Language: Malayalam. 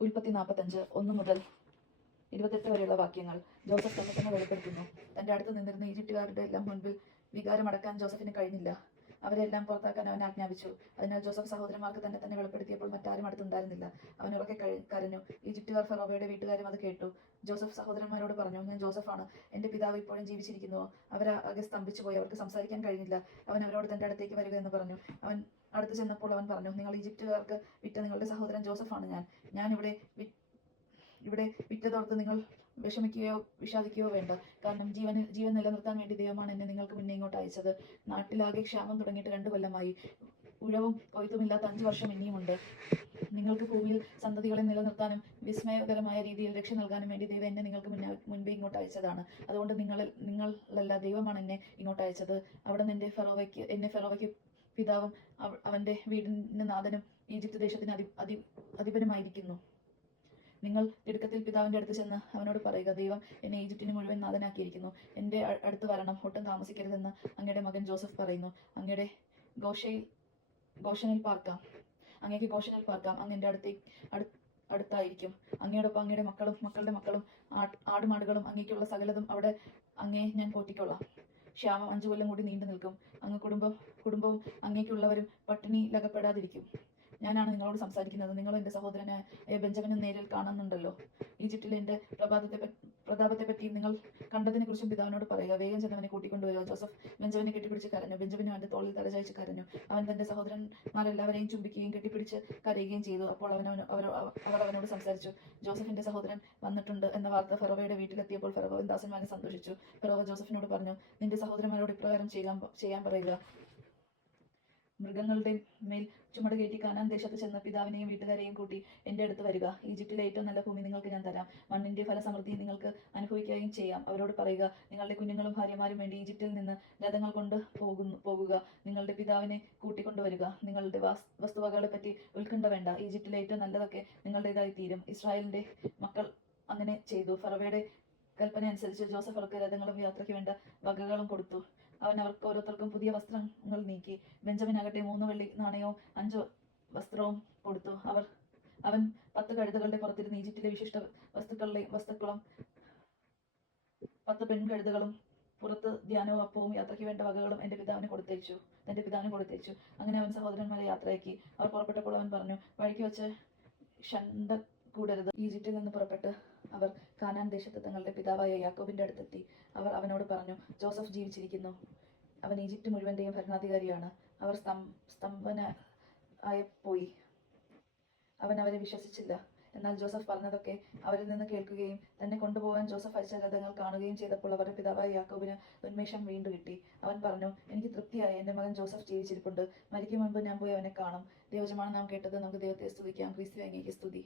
ഉൽപ്പത്തി 45 1 മുതൽ 28 വരെയുള്ള വാക്യങ്ങൾ. ജോസഫ് തന്നെ വെളിപ്പെടുത്തുന്നു. തന്റെ അടുത്ത് നിന്നിരുന്ന ഈജിപ്തുകാരുടെ എല്ലാം മുൻപിൽ വികാരമടക്കാൻ ജോസഫിന് കഴിഞ്ഞില്ല. അവരെല്ലാം പുറത്താക്കാൻ അവൻ ആജ്ഞാപിച്ചു. അതിനാൽ ജോസഫ് സഹോദരന്മാർക്ക് തന്നെ വെളിപ്പെടുത്തിയപ്പോൾ മറ്റാരും അടുത്തുണ്ടായിരുന്നില്ല. അവൻ ഉറക്കെ കരഞ്ഞു. ഈജിപ്തുകാർ ഫറോവയുടെ വീട്ടുകാരും അത് കേട്ടു. ജോസഫ് സഹോദരന്മാരോട് പറഞ്ഞു, ഞാൻ ജോസഫാണ്. എന്റെ പിതാവ് ഇപ്പോഴും ജീവിച്ചിരിക്കുന്നുവോ? ആകെ സ്തംഭിച്ചു പോയി. അവർക്ക് സംസാരിക്കാൻ കഴിഞ്ഞില്ല. അവൻ അവരോട് തന്റെ അടുത്തേക്ക് വരിക എന്ന് പറഞ്ഞു. അവൻ അടുത്ത് ചെന്നപ്പോൾ അവൻ പറഞ്ഞു, നിങ്ങൾ ഈജിപ്തുകാർക്ക് വിറ്റ നിങ്ങളുടെ സഹോദരൻ ജോസഫാണ് ഞാൻ ഇവിടെ വിറ്റതോർത്ത് നിങ്ങൾ വിഷമിക്കുകയോ വിഷാദിക്കുകയോ വേണ്ട. കാരണം ജീവൻ നിലനിർത്താൻ വേണ്ടി ദൈവമാണ് എന്നെ നിങ്ങൾക്ക് മുന്നേ ഇങ്ങോട്ട് അയച്ചത്. നാട്ടിലാകെ ക്ഷാമം തുടങ്ങിയിട്ട് 2 കൊല്ലമായി. ഉഴവും കൊയ്ത്തുമില്ലാത്ത 5 വർഷം ഇനിയുമുണ്ട്. നിങ്ങൾക്ക് ഭൂമിയിൽ സന്തതികളെ നിലനിർത്താനും വിസ്മയകരമായ രീതിയിൽ രക്ഷ നൽകാനും വേണ്ടി ദൈവം എന്നെ നിങ്ങൾക്ക് മുൻപേ ഇങ്ങോട്ട് അയച്ചതാണ്. അതുകൊണ്ട് നിങ്ങളല്ല, ദൈവമാണ് എന്നെ ഇങ്ങോട്ട് അയച്ചത്. അവിടെ നിന്ന് എന്നെ ഫറോവയ്ക്ക് പിതാവും അവന്റെ വീടിന് നാഥനും ഈജിപ്ത് ദേശത്തിന് അധിപനുമായിരിക്കുന്നു. നിങ്ങൾ തിടുക്കത്തിൽ പിതാവിന്റെ അടുത്ത് ചെന്ന് അവനോട് പറയുക, ദൈവം എന്നെ ഈജിപ്തിന് മുഴുവൻ നാഥനാക്കിയിരിക്കുന്നു. എന്റെ അടുത്ത് വരണം, ഒട്ടും താമസിക്കരുതെന്ന് അങ്ങയുടെ മകൻ ജോസഫ് പറയുന്നു. അങ്ങയുടെ ഗോഷനിൽ പാർക്കാം. അങ്ങ് എന്റെ അടുത്തായിരിക്കും. അങ്ങയോടൊപ്പം അങ്ങയുടെ മക്കളും മക്കളുടെ മക്കളും ആടുമാടുകളും അങ്ങേക്കുള്ള സകലതും അവിടെ അങ്ങേ ഞാൻ പോറ്റിക്കൊള്ളാം. ക്ഷാമം 5 കൊല്ലം കൂടി നീണ്ടു നിൽക്കും. അങ്ങ് കുടുംബവും അങ്ങേക്കുള്ളവരും പട്ടിണിയിലകപ്പെടാതിരിക്കും. ഞാനാണ് നിങ്ങളോട് സംസാരിക്കുന്നത്. നിങ്ങൾ എൻ്റെ സഹോദരനായ ബെഞ്ചമിനെ നേരിൽ കാണുന്നുണ്ടല്ലോ. ഈജിപ്തിലെ എൻ്റെ പ്രതാപത്തെപ്പറ്റി നിങ്ങൾ കണ്ടതിനെ കുറിച്ചും പിതാവിനോട് പറയുക. വേഗം ചെന്ന് അവനെ കൂട്ടിക്കൊണ്ടുവരിക. ജോസഫ് ബെഞ്ചമിനെ കെട്ടിപ്പിടിച്ച് കരഞ്ഞു. ബെഞ്ചമിനും അവൻ്റെ തോളിൽ തലചായ്ച്ച് കരഞ്ഞു. അവൻ തൻ്റെ സഹോദരന്മാരെല്ലാവരെയും ചുംബിക്കുകയും കെട്ടിപ്പിടിച്ച് കരയുകയും ചെയ്തു. അപ്പോൾ അവർ അവനോട് സംസാരിച്ചു. ജോസഫിന്റെ സഹോദരൻ വന്നിട്ടുണ്ട് എന്ന വാർത്ത ഫറോവയുടെ വീട്ടിലെത്തിയപ്പോൾ ഫറോവ ദാസന്മാരെ സന്തോഷിച്ചു. ഫറോവ ജോസഫിനോട് പറഞ്ഞു, നിന്റെ സഹോദരന്മാരോട് ഇപ്രകാരം ചെയ്യാൻ പറയുക. മൃഗങ്ങളുടെ മേൽ ചുമട് കയറ്റി കാനാൻ ദേശത്ത് ചെന്ന് പിതാവിനെയും വീട്ടുകാരെയും കൂട്ടി എൻ്റെ അടുത്ത് വരിക. ഈജിപ്തിലെ ഏറ്റവും നല്ല ഭൂമി നിങ്ങൾക്ക് ഞാൻ തരാം. മണ്ണിന്റെ ഫലസമൃദ്ധി നിങ്ങൾക്ക് അനുഭവിക്കുകയും ചെയ്യാം. അവരോട് പറയുക, നിങ്ങളുടെ കുഞ്ഞുങ്ങളും ഭാര്യമാരും വേണ്ടി ഈജിപ്തിൽ നിന്ന് രഥങ്ങൾ കൊണ്ട് പോകുക. നിങ്ങളുടെ പിതാവിനെ കൂട്ടിക്കൊണ്ടുവരിക. നിങ്ങളുടെ വസ്തുവകകളെ പറ്റി ഉത്കണ്ഠ വേണ്ട. ഈജിപ്തിലെ ഏറ്റവും നല്ലതൊക്കെ നിങ്ങളുടേതായി തീരും. ഇസ്രായേലിന്റെ മക്കൾ അങ്ങനെ ചെയ്തു. ഫറോവയുടെ കൽപ്പന അനുസരിച്ച് ജോസഫ് അവർക്ക് രഥങ്ങളും യാത്രയ്ക്ക് വേണ്ട വകകളും കൊടുത്തു. അവൻ അവർക്ക് ഓരോരുത്തർക്കും പുതിയ വസ്ത്രങ്ങൾ നീക്കി. ബെഞ്ചമിനാകട്ടെ 3 വെള്ളി നാണയവും 5 വസ്ത്രവും കൊടുത്തു. അവൻ 10 കഴുതകളുടെ പുറത്തിരുന്ന് ഈജിപ്തിലെ വിശിഷ്ട വസ്തുക്കളും 10 പെൺകഴുതകളും പുറത്ത് ധ്യാനവും അപ്പവും യാത്രയ്ക്ക് വേണ്ട വകകളും തന്റെ പിതാവിന് കൊടുത്തയച്ചു. അങ്ങനെ അവൻ സഹോദരന്മാരെ യാത്രയാക്കി. അവർ പുറപ്പെട്ടപ്പോൾ അവൻ പറഞ്ഞു, വഴിക്ക് വെച്ച് ഷണ്ട കൂടരുത്. ഈജിപ്തിൽ നിന്ന് പുറപ്പെട്ട് അവർ കാനാൻ ദേശത്ത് തങ്ങളുടെ പിതാവായ യാക്കോബിന്റെ അടുത്തെത്തി. അവർ അവനോട് പറഞ്ഞു, ജോസഫ് ജീവിച്ചിരിക്കുന്നു. അവൻ ഈജിപ്ത് മുഴുവന്റെയും ഭരണാധികാരിയാണ്. അവർ പോയി. അവൻ അവരെ വിശ്വസിച്ചില്ല. എന്നാൽ ജോസഫ് പറഞ്ഞതൊക്കെ അവരിൽ നിന്ന് കേൾക്കുകയും തന്നെ കൊണ്ടുപോകാൻ ജോസഫ് അയച്ച രഥങ്ങൾ കാണുകയും ചെയ്തപ്പോൾ അവരുടെ പിതാവായ യാക്കോബിന് ഉന്മേഷം വീണ്ടും കിട്ടി. അവൻ പറഞ്ഞു, എനിക്ക് തൃപ്തിയായി. എൻ്റെ മകൻ ജോസഫ് ജീവിച്ചിരിപ്പുണ്ട്. മരിക്കും മുൻപ് ഞാൻ പോയി അവനെ കാണും. ദൈവജനമാണ് നാം കേട്ടത്. നമുക്ക് ദൈവത്തെ സ്തുതിക്കാം. ക്രിസ്തുവേ അങ്ങേക്ക് സ്തുതി.